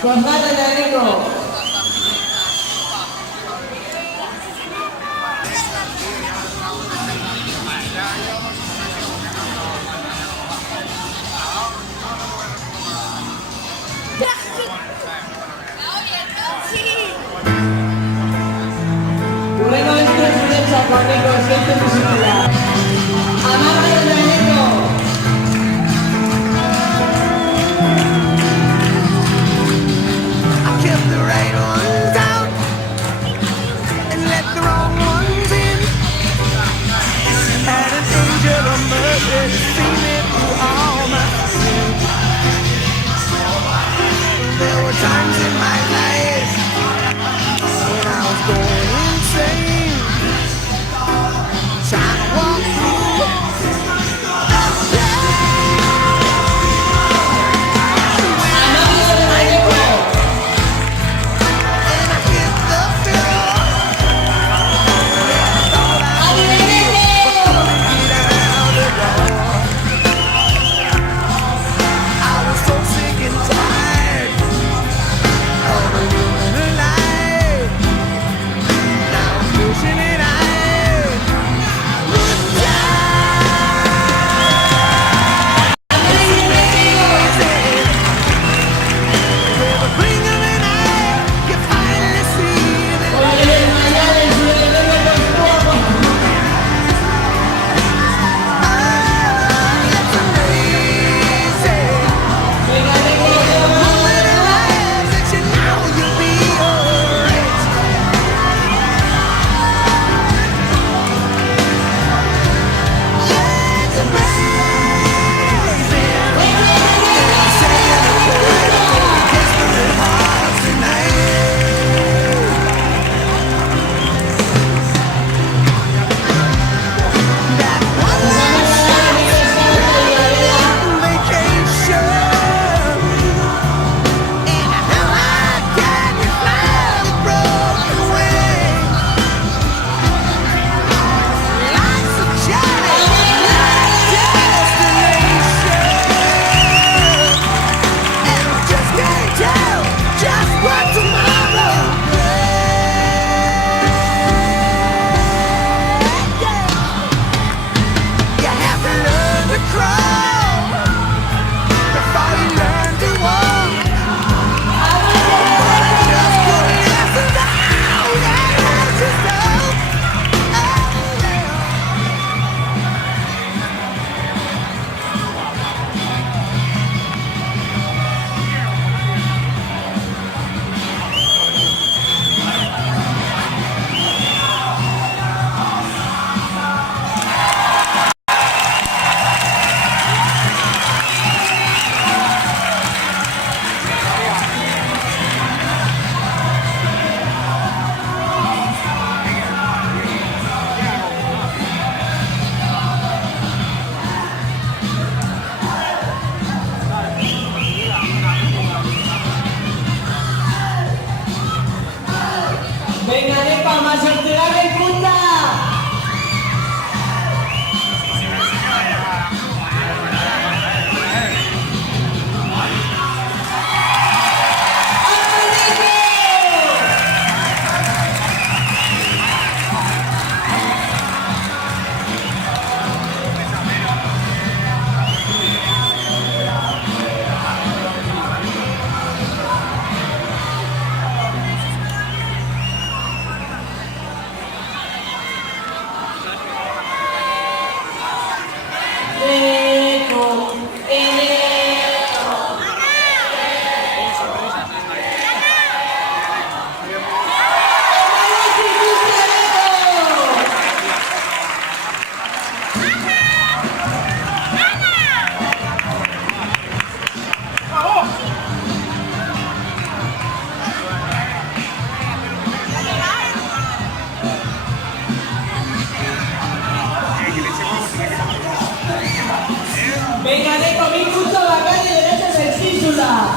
Cornata de Enrico. Luego de esta experiencia con Nico, siente tu sola. Amable de Enrico. I kept the right ones out and let the wrong ones in. Had an angel of mercy see me through all my sins. There were times in my life when I was going insane, trying to walk through the pain. And I hit the floor. Thought I was get out the door. I was so sick and tired of living a lie. Now I'm wishing that I would die. It's amazing. With a blink of an eye, you finally see that Oye, el mañana en su detenimiento del fuego. it's amazing. Venga, Enrico. Moment in life that you know you'll be alright. Yeah, it's amazing. I'm saying a prayer for the desperate hearts tonight. That one last vacation. And how I can you fly the broken wing? Life's a journey, not a destination. And I just can't tell just what tomorrow brings. You have to learn to crawl before you learn to walk. But I just couldn't listen to all that racist stuff. Oh, yeah. Venga, Enrico, a más sortear en punta. Enrico, Enrico. Venga, Enrico, mi gusto, la calle derecha es el Sísula.